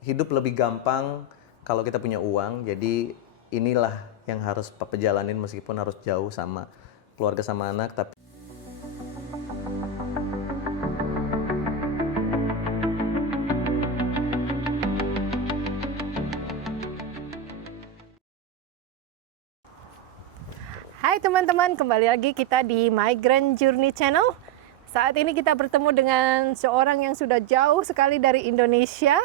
hidup lebih gampang kalau kita punya uang. Jadi inilah yang harus Papa jalanin meskipun harus jauh sama keluarga sama anak. Tapi Hai teman-teman, kembali lagi kita di Migrant Journey Channel. Saat ini kita bertemu dengan seorang yang sudah jauh sekali dari Indonesia,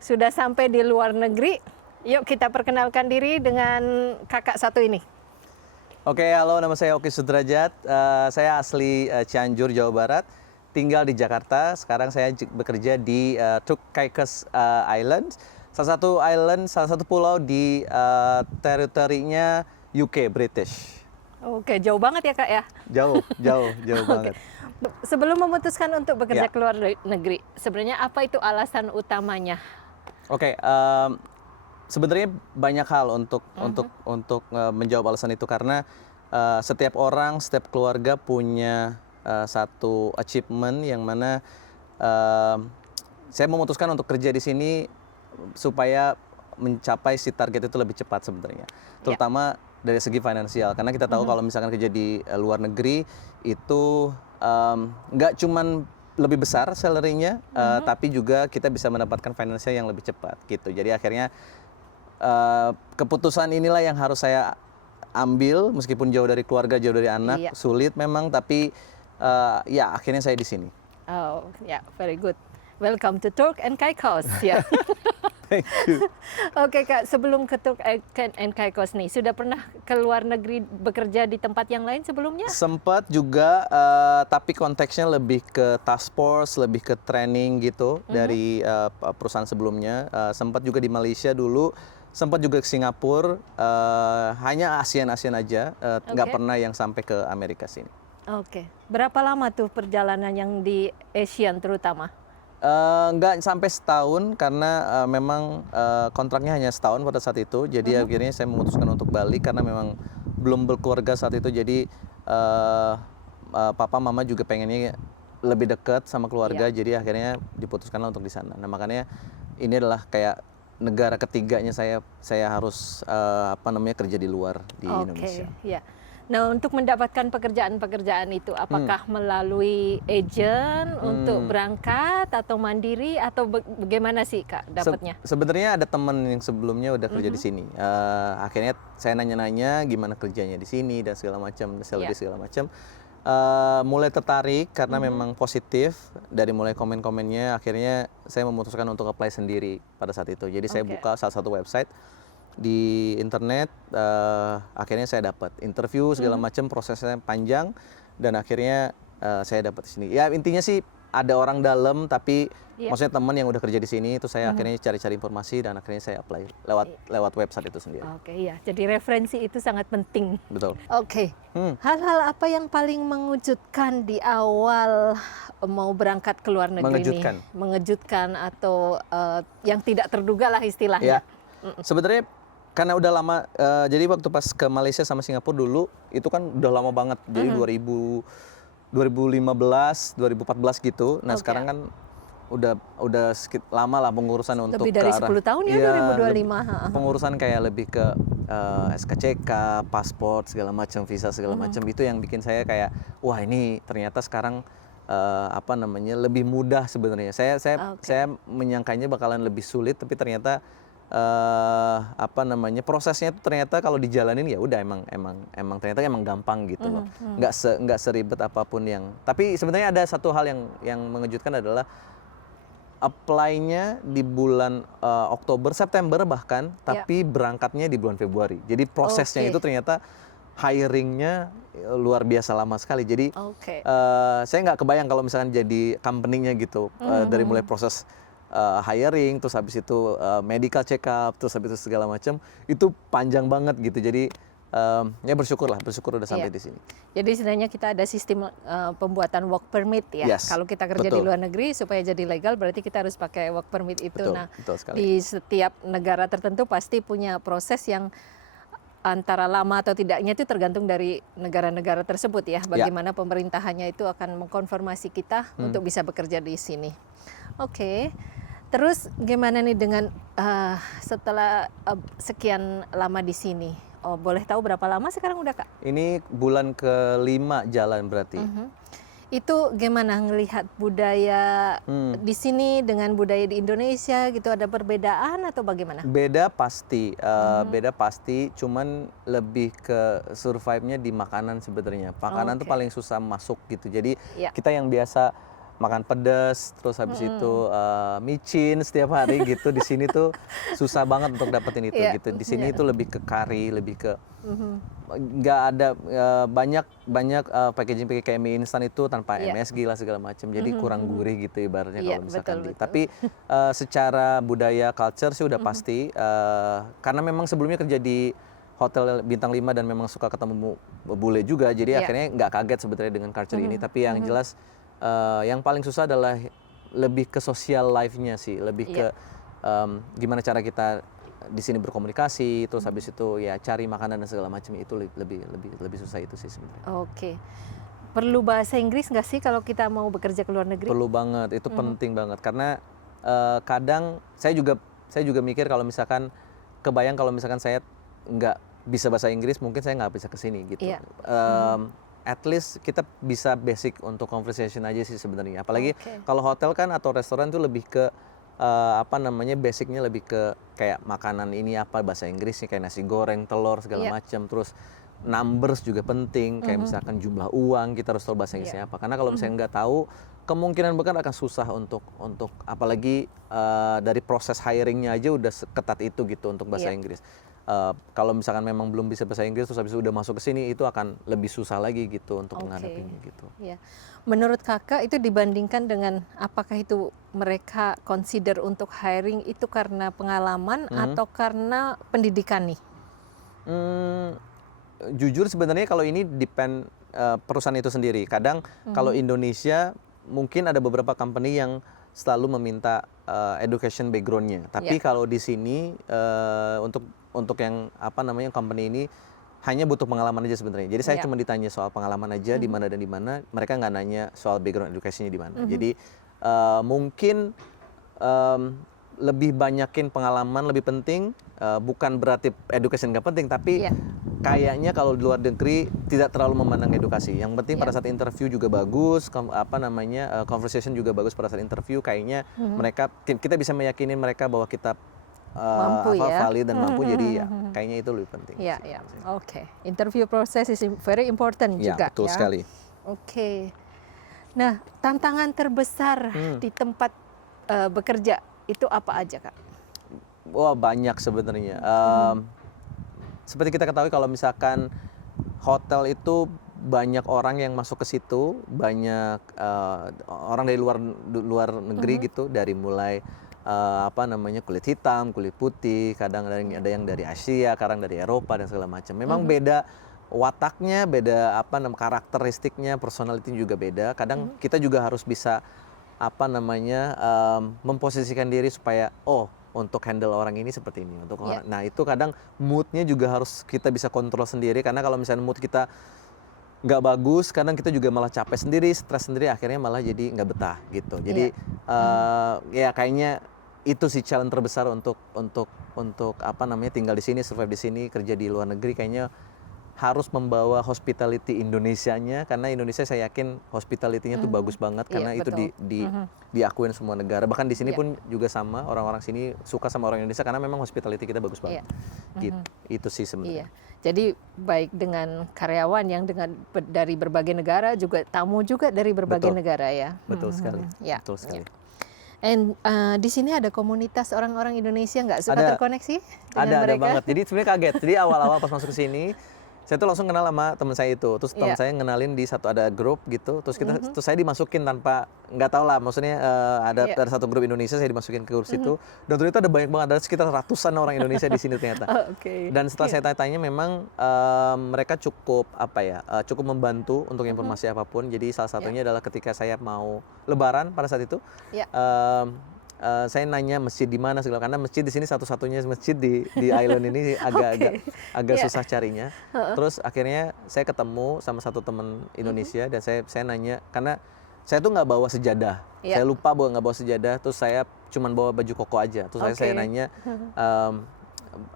sudah sampai di luar negeri. Yuk kita perkenalkan diri dengan kakak satu ini. Oke, halo, nama saya Oki Sudrajat. Saya asli Cianjur, Jawa Barat. Tinggal di Jakarta. Sekarang saya bekerja di Turk Caicos Island. Salah satu pulau di teritorinya UK, British. Oke, jauh banget ya kak ya? Jauh banget. Sebelum memutuskan untuk bekerja Ya. ke luar negeri, sebenarnya apa itu alasan utamanya? Oke, sebenarnya banyak hal untuk menjawab alasan itu karena setiap orang, setiap keluarga punya satu achievement yang mana saya memutuskan untuk kerja di sini supaya mencapai si target itu lebih cepat sebenarnya, terutama dari segi finansial, karena kita tahu kalau misalkan kerja di luar negeri itu nggak cuman lebih besar salary-nya, tapi juga kita bisa mendapatkan finansial yang lebih cepat gitu. Jadi akhirnya keputusan inilah yang harus saya ambil meskipun jauh dari keluarga, jauh dari anak, sulit memang, tapi ya akhirnya saya di sini. Oh ya, very good. Welcome to Turk and Caicos ya. Thank you. Oke kak, sebelum ke Turk and Caicos nih, sudah pernah ke luar negeri bekerja di tempat yang lain sebelumnya? Sempat juga, tapi konteksnya lebih ke task force, lebih ke training gitu dari perusahaan sebelumnya. Sempat juga di Malaysia dulu, sempat juga ke Singapura, hanya ASEAN aja, nggak pernah yang sampai ke Amerika sini. Oke, berapa lama tuh perjalanan yang di ASEAN terutama? Nggak sampai setahun karena memang kontraknya hanya setahun pada saat itu. Jadi akhirnya saya memutuskan untuk balik karena memang belum berkeluarga saat itu. Jadi papa mama juga pengennya lebih dekat sama keluarga. Jadi akhirnya diputuskan untuk di sana. Nah makanya ini adalah kayak negara ketiganya saya harus kerja di luar di Indonesia. Ya. Nah, untuk mendapatkan pekerjaan-pekerjaan itu, apakah melalui agent untuk berangkat atau mandiri atau bagaimana sih Kak dapatnya? Sebenarnya ada teman yang sebelumnya udah kerja di sini. Akhirnya saya nanya-nanya gimana kerjanya di sini dan segala macam, salary segala macam. Mulai tertarik karena memang positif dari mulai komen-komennya. Akhirnya saya memutuskan untuk apply sendiri pada saat itu. Jadi saya buka salah satu website di internet, akhirnya saya dapat interview segala macam, prosesnya panjang dan akhirnya saya dapat di sini. Ya intinya sih ada orang dalam, tapi maksudnya teman yang udah kerja di sini itu saya akhirnya cari-cari informasi dan akhirnya saya apply lewat website itu sendiri. Oke, ya. Jadi referensi itu sangat penting. Betul. Oke. Hal-hal apa yang paling mengejutkan di awal mau berangkat ke luar negeri ini? Mengejutkan atau yang tidak terduga lah istilahnya. Sebenarnya karena udah lama, jadi waktu pas ke Malaysia sama Singapura dulu, itu kan udah lama banget, jadi 2015, 2014 gitu. Nah sekarang kan udah lama lah pengurusan untuk lebih dari 10 tahun ya, 2025. Pengurusan kayak lebih ke SKCK, paspor segala macam, visa segala macam, itu yang bikin saya kayak, wah ini ternyata sekarang lebih mudah sebenarnya. Saya menyangkanya bakalan lebih sulit, tapi ternyata prosesnya itu ternyata kalau dijalanin ya udah emang ternyata emang gampang gitu loh. Nggak seribet apapun yang. Tapi sebenarnya ada satu hal yang mengejutkan adalah apply-nya di bulan Oktober, September bahkan, tapi berangkatnya di bulan Februari. Jadi prosesnya itu ternyata hiring-nya luar biasa lama sekali. Jadi saya nggak kebayang kalau misalkan jadi company-nya gitu, dari mulai proses hiring, terus habis itu medical check up, terus habis itu segala macam, itu panjang banget gitu. Jadi ya bersyukur udah sampai di sini. Jadi sebenarnya kita ada sistem pembuatan work permit ya. Kalau kita kerja di luar negeri supaya jadi legal berarti kita harus pakai work permit itu. Betul di setiap negara tertentu pasti punya proses yang antara lama atau tidaknya itu tergantung dari negara-negara tersebut ya. Bagaimana pemerintahannya itu akan mengkonfirmasi kita untuk bisa bekerja di sini. Oke. Terus gimana nih dengan setelah sekian lama di sini? Oh, boleh tahu berapa lama sekarang udah, Kak? Ini bulan ke-5 jalan berarti. Itu gimana ngelihat budaya di sini dengan budaya di Indonesia gitu, ada perbedaan atau bagaimana? Beda pasti, beda pasti, cuman lebih ke survive-nya di makanan sebenarnya. Makanan tuh paling susah masuk gitu. Jadi kita yang biasa makan pedas, terus habis itu micin setiap hari gitu, di sini tuh susah banget untuk dapetin itu gitu. Di sini itu lebih ke kari, lebih ke nggak ada banyak packaging kayak mie instan itu tanpa MSG lah segala macam, jadi kurang gurih gitu ibaratnya kalau misalkan betul. Tapi secara budaya culture sih udah pasti, karena memang sebelumnya kerja di hotel bintang 5 dan memang suka ketemu bule juga, jadi akhirnya nggak kaget sebenarnya dengan culture ini. Tapi yang jelas yang paling susah adalah lebih ke social life-nya sih, lebih ke gimana cara kita di sini berkomunikasi, terus habis itu ya cari makanan dan segala macam, itu lebih susah itu sih sebenarnya. Oke. Perlu bahasa Inggris nggak sih kalau kita mau bekerja ke luar negeri? Perlu banget, itu penting banget, karena kadang saya juga mikir kalau misalkan kebayang kalau misalkan saya nggak bisa bahasa Inggris, mungkin saya nggak bisa ke sini gitu. At least kita bisa basic untuk conversation aja sih sebenarnya. Apalagi kalau hotel kan atau restoran tuh lebih ke basicnya lebih ke kayak makanan ini apa bahasa Inggrisnya, kayak nasi goreng, telur segala macam. Terus numbers juga penting, kayak misalkan jumlah uang kita harus tahu bahasa Inggrisnya apa. Karena kalau misalnya nggak tahu, kemungkinan bahkan akan susah untuk apalagi dari proses hiringnya aja udah ketat itu gitu untuk bahasa Inggris. Kalau misalkan memang belum bisa bahasa Inggris terus habis itu udah masuk ke sini, itu akan lebih susah lagi gitu untuk menghadapinya gitu. Menurut Kakak itu dibandingkan dengan apakah itu mereka consider untuk hiring itu karena pengalaman atau karena pendidikan nih? Jujur sebenarnya kalau ini depend perusahaan itu sendiri. Kadang kalau Indonesia mungkin ada beberapa company yang selalu meminta education background-nya. Tapi kalau di sini untuk yang company ini hanya butuh pengalaman aja sebenarnya. Jadi saya cuma ditanya soal pengalaman aja di mana dan di mana. Mereka nggak nanya soal background education-nya di mana. Jadi mungkin lebih banyakin pengalaman lebih penting. Bukan berarti education nggak penting, tapi kayaknya kalau di luar negeri tidak terlalu memandang edukasi. Yang penting pada saat interview juga bagus, conversation juga bagus pada saat interview. Kayaknya kita bisa meyakini mereka bahwa kita valid dan mampu, jadi kayaknya itu lebih penting. Oke. Interview process is very important juga. Betul sekali. Oke. Nah, tantangan terbesar di tempat bekerja itu apa aja, Kak? Wah, banyak sebenarnya. Seperti kita ketahui kalau misalkan hotel itu banyak orang yang masuk ke situ, banyak orang dari luar negeri gitu, dari mulai kulit hitam, kulit putih, kadang ada yang dari Asia, kadang dari Eropa dan segala macam. Memang beda wataknya, beda karakteristiknya, personality juga beda. Kadang kita juga harus bisa memposisikan diri supaya untuk handle orang ini seperti ini, nah itu kadang moodnya juga harus kita bisa kontrol sendiri, karena kalau misalnya mood kita nggak bagus, kadang kita juga malah capek sendiri, stres sendiri, akhirnya malah jadi nggak betah gitu. Jadi ya kayaknya itu sih challenge terbesar untuk tinggal di sini, survive di sini, kerja di luar negeri. Kayaknya harus membawa hospitality Indonesianya, karena Indonesia saya yakin hospitality-nya tuh bagus banget, karena itu diakuin semua negara. Bahkan di sini pun juga sama, orang-orang sini suka sama orang Indonesia karena memang hospitality kita bagus banget. Gitu. Itu sih sebenarnya. Jadi baik dengan karyawan yang dari berbagai negara, juga tamu juga dari berbagai negara ya. Betul sekali. Betul sekali. And di sini ada komunitas orang-orang Indonesia nggak suka terkoneksi dengan mereka? Ada banget. Jadi sebenarnya kaget. Jadi awal-awal pas masuk ke sini, saya tuh langsung kenal sama teman saya itu. Terus teman saya ngenalin di ada grup gitu. Terus terus saya dimasukin tanpa, nggak tahu lah. Maksudnya ada satu grup Indonesia, saya dimasukin ke grup situ. Dan ternyata ada banyak banget, ada sekitar ratusan orang Indonesia di sini ternyata. Dan setelah saya tanya, memang mereka cukup cukup membantu untuk informasi apapun. Jadi salah satunya adalah ketika saya mau Lebaran pada saat itu. Saya nanya masjid di mana segala, karena masjid di sini satu-satunya masjid di island ini agak susah carinya. Terus akhirnya saya ketemu sama satu teman Indonesia dan saya nanya, karena saya tuh nggak bawa sejadah. Iya. Saya lupa nggak bawa sejadah, terus saya cuman bawa baju koko aja. Terus saya nanya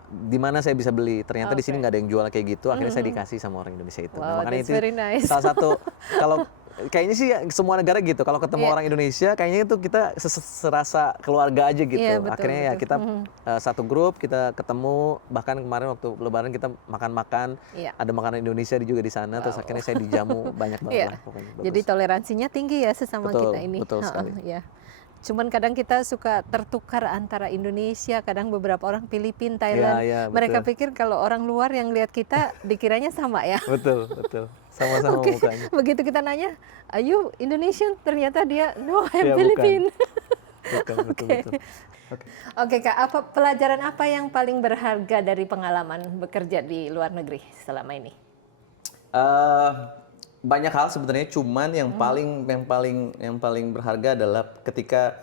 di mana saya bisa beli. Ternyata di sini nggak ada yang jual kayak gitu. Akhirnya saya dikasih sama orang Indonesia itu. Wow, Makanya that's itu very nice. salah satu kalau kayaknya sih semua negara gitu. Kalau ketemu orang Indonesia, kayaknya itu kita serasa keluarga aja gitu. Iya, betul, Akhirnya ya kita satu grup, kita ketemu. Bahkan kemarin waktu Lebaran kita makan-makan. Iya. Ada makanan Indonesia juga di sana. Terus akhirnya saya dijamu banyak banget Iya. lah pokoknya. Jadi Bagus. toleransinya tinggi ya sesama Betul, kita ini. betul sekali. Ya. Cuman kadang kita suka tertukar antara Indonesia, kadang beberapa orang Filipina, Thailand. Iya, Mereka betul. pikir kalau orang luar yang lihat kita dikiranya sama ya. Betul, betul. Sama-sama Oke, mukanya. begitu kita nanya, "Are you Indonesian?" Ternyata dia, "No, I'm Iya, Filipina." Betul, betul, Oke. betul. Oke. Oke Kak, pelajaran apa yang paling berharga dari pengalaman bekerja di luar negeri selama ini? Banyak hal sebenarnya, cuman yang paling berharga adalah ketika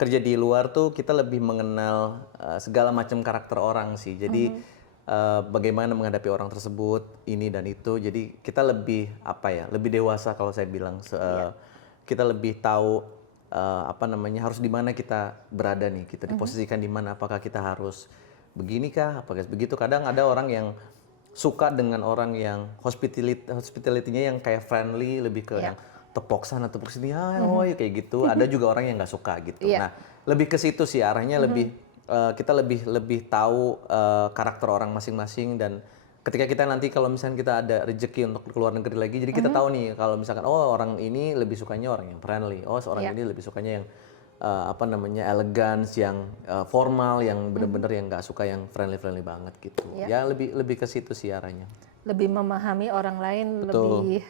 kerja di luar tuh kita lebih mengenal segala macam karakter orang sih. Jadi bagaimana menghadapi orang tersebut, ini dan itu. Jadi kita lebih lebih dewasa kalau saya bilang. Kita lebih tahu harus di mana kita berada nih, kita diposisikan di mana. Apakah kita harus begini kah? Apakah begitu? Kadang ada orang yang suka dengan orang yang hospitality-nya yang kayak friendly, lebih ke yang tepok sana tepok sini, kayak gitu. Ada juga orang yang nggak suka gitu. Nah, lebih ke situ sih arahnya, lebih kita lebih tahu karakter orang masing-masing. Dan ketika kita nanti kalau misalnya kita ada rezeki untuk keluar negeri lagi, jadi kita tahu nih kalau misalkan orang ini lebih sukanya orang yang friendly, seorang ini lebih sukanya yang elegance, yang formal, yang benar-benar yang nggak suka yang friendly banget gitu. Ya lebih ke situ sih arahnya. Lebih memahami orang lain. Betul. Lebih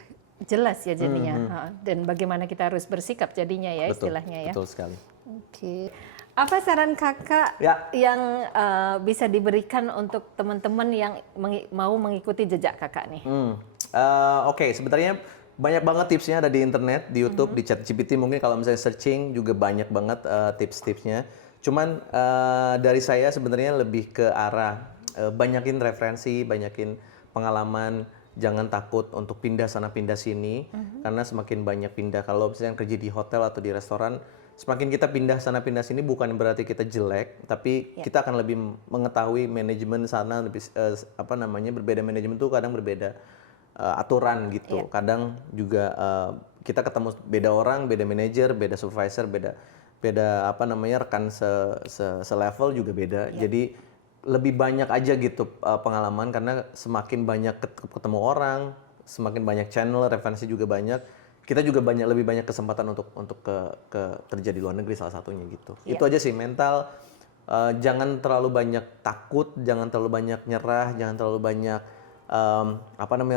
jelas ya jadinya. Dan bagaimana kita harus bersikap jadinya ya, Betul, istilahnya ya. betul sekali. Oke. Apa saran kakak yang bisa diberikan untuk teman-teman yang mau mengikuti jejak kakak nih? Oke, sebenarnya banyak banget tipsnya ada di internet, di YouTube, di ChatGPT. Mungkin kalau misalnya searching juga banyak banget tips-tipsnya. Cuman dari saya sebenarnya lebih ke arah banyakin referensi, banyakin pengalaman. Jangan takut untuk pindah sana pindah sini, karena semakin banyak pindah. Kalau misalnya kerja di hotel atau di restoran, semakin kita pindah sana pindah sini bukan berarti kita jelek, tapi kita akan lebih mengetahui manajemen sana, lebih berbeda manajemen tuh kadang berbeda aturan gitu. Kadang juga kita ketemu beda orang, beda manajer, beda supervisor, beda rekan selevel juga beda. Jadi lebih banyak aja gitu pengalaman, karena semakin banyak ketemu orang, semakin banyak channel, referensi juga banyak. Kita juga lebih banyak kesempatan untuk ke kerja di luar negeri salah satunya gitu. Itu aja sih, mental. Jangan terlalu banyak takut, jangan terlalu banyak nyerah, jangan terlalu banyak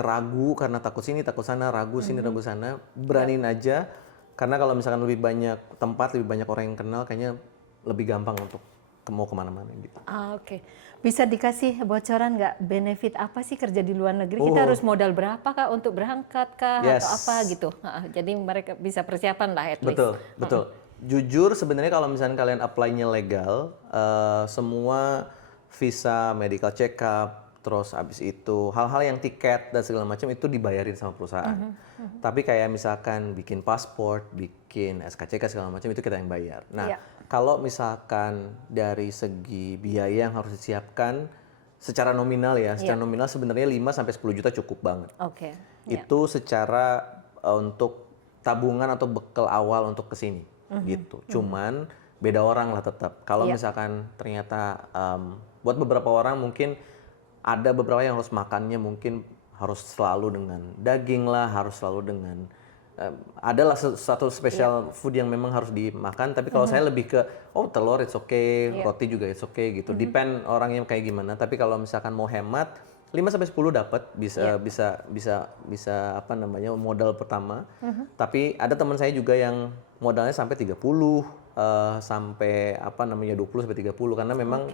ragu karena takut sini, takut sana, ragu sini, ragu sana. Beraniin aja, karena kalau misalkan lebih banyak tempat, lebih banyak orang yang kenal, kayaknya lebih gampang untuk mau kemana-mana gitu. Oke. Bisa dikasih bocoran nggak benefit apa sih kerja di luar negeri? Kita harus modal berapa kak untuk berangkat kah atau apa gitu? Jadi mereka bisa persiapan lah at least. Betul. Jujur sebenarnya kalau misalnya kalian apply-nya legal, semua visa, medical check up, terus abis itu hal-hal yang tiket dan segala macam itu dibayarin sama perusahaan. Tapi kayak misalkan bikin paspor, bikin SKCK segala macam itu kita yang bayar. Nah, kalau misalkan dari segi biaya yang harus disiapkan secara nominal ya, secara nominal sebenarnya 5 sampai 10 juta cukup banget. Oke. Itu secara untuk tabungan atau bekal awal untuk kesini gitu. Cuman beda orang lah tetap. Kalau misalkan ternyata buat beberapa orang mungkin ada beberapa yang harus makannya mungkin harus selalu dengan daging lah, harus selalu dengan adalah satu special food yang memang harus dimakan. Tapi kalau saya lebih ke telur it's okay, roti juga it's okay gitu. Depend orangnya kayak gimana. Tapi kalau misalkan mau hemat 5 sampai 10 dapat bisa modal pertama. Tapi ada teman saya juga yang modalnya sampai 30 sampai 20 sampai 30 karena memang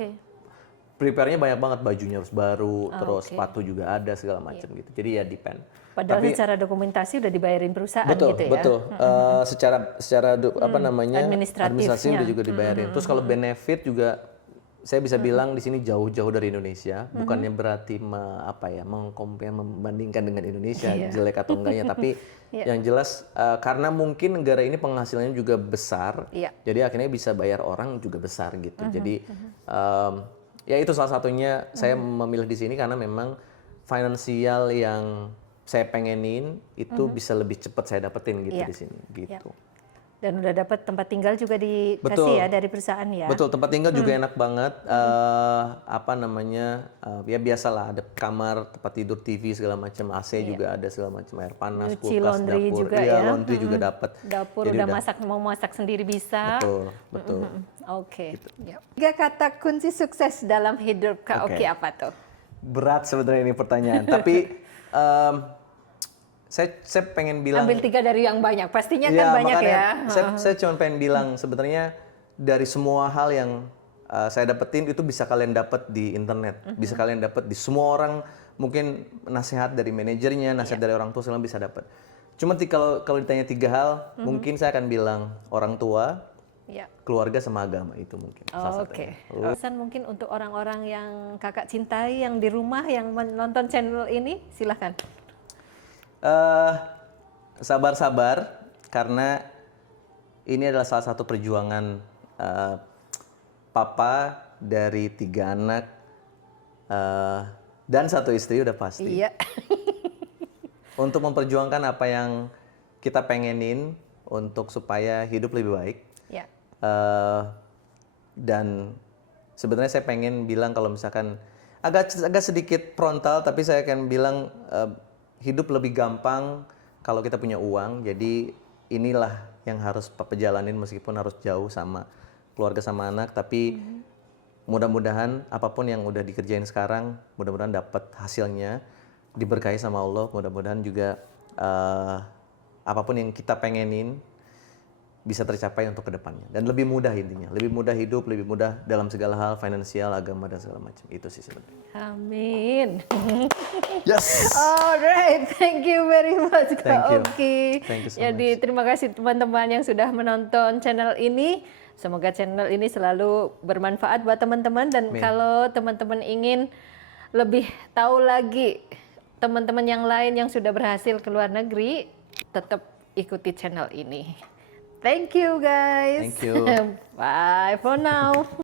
prepare-nya banyak banget, bajunya harus baru, terus sepatu juga ada segala macam gitu. Jadi ya depend. Padahal secara dokumentasi udah dibayarin perusahaan gitu ya. Betul. Secara administratif udah juga dibayarin. Terus kalau benefit juga saya bisa bilang di sini jauh-jauh dari Indonesia, bukannya berarti membandingkan dengan Indonesia jelek atau enggaknya, tapi yang jelas karena mungkin negara ini penghasilannya juga besar, jadi akhirnya bisa bayar orang juga besar gitu. Jadi ya itu salah satunya saya memilih di sini karena memang finansial yang saya pengenin itu bisa lebih cepat saya dapetin gitu di sini gitu. Dan udah dapat tempat tinggal juga dikasih ya dari perusahaan ya. Betul, tempat tinggal juga enak banget. Ya biasalah ada kamar, tempat tidur, TV segala macam, AC juga ada segala macam, air panas, Nyuci, kulkas, laundry dapur. juga Iya, ya. laundry juga dapat. Dapur Jadi udah mau masak sendiri bisa. Betul. Oke. Tiga kata kunci sukses dalam hidup Kak Oki apa tuh? Berat sebenarnya ini pertanyaan, tapi saya pengen bilang. Ambil 3 dari yang banyak, pastinya kan banyak makanya ya. Saya cuma pengen bilang sebenarnya dari semua hal yang saya dapetin itu bisa kalian dapat di internet, bisa kalian dapat di semua orang, mungkin nasihat dari manajernya, nasihat dari orang tua, segala bisa dapat. Cuma kalau ditanya 3 hal, mungkin saya akan bilang orang tua, keluarga sama agama itu mungkin. Oke. Pesan mungkin untuk orang-orang yang kakak cintai yang di rumah yang menonton channel ini, silahkan. Sabar-sabar karena ini adalah salah satu perjuangan papa dari 3 anak dan 1 istri udah pasti. Iya. Untuk memperjuangkan apa yang kita pengenin untuk supaya hidup lebih baik. Iya. Dan sebenarnya saya pengen bilang kalau misalkan agak sedikit frontal, tapi saya akan bilang hidup lebih gampang kalau kita punya uang. Jadi inilah yang harus Papa jalanin meskipun harus jauh sama keluarga sama anak. Tapi mudah-mudahan apapun yang udah dikerjain sekarang, mudah-mudahan dapat hasilnya, diberkahi sama Allah. Mudah-mudahan juga apapun yang kita pengenin bisa tercapai untuk kedepannya. Dan lebih mudah intinya. Lebih mudah hidup, lebih mudah dalam segala hal, finansial, agama, dan segala macam. Itu sih sebenarnya. Amin. Yes. Alright, thank you very much Kak Oki. Thank you so Jadi terima kasih teman-teman yang sudah menonton channel ini. Semoga channel ini selalu bermanfaat buat teman-teman. Dan kalau teman-teman ingin lebih tahu lagi teman-teman yang lain yang sudah berhasil ke luar negeri, tetap ikuti channel ini. Thank you guys. Thank you. Bye for now.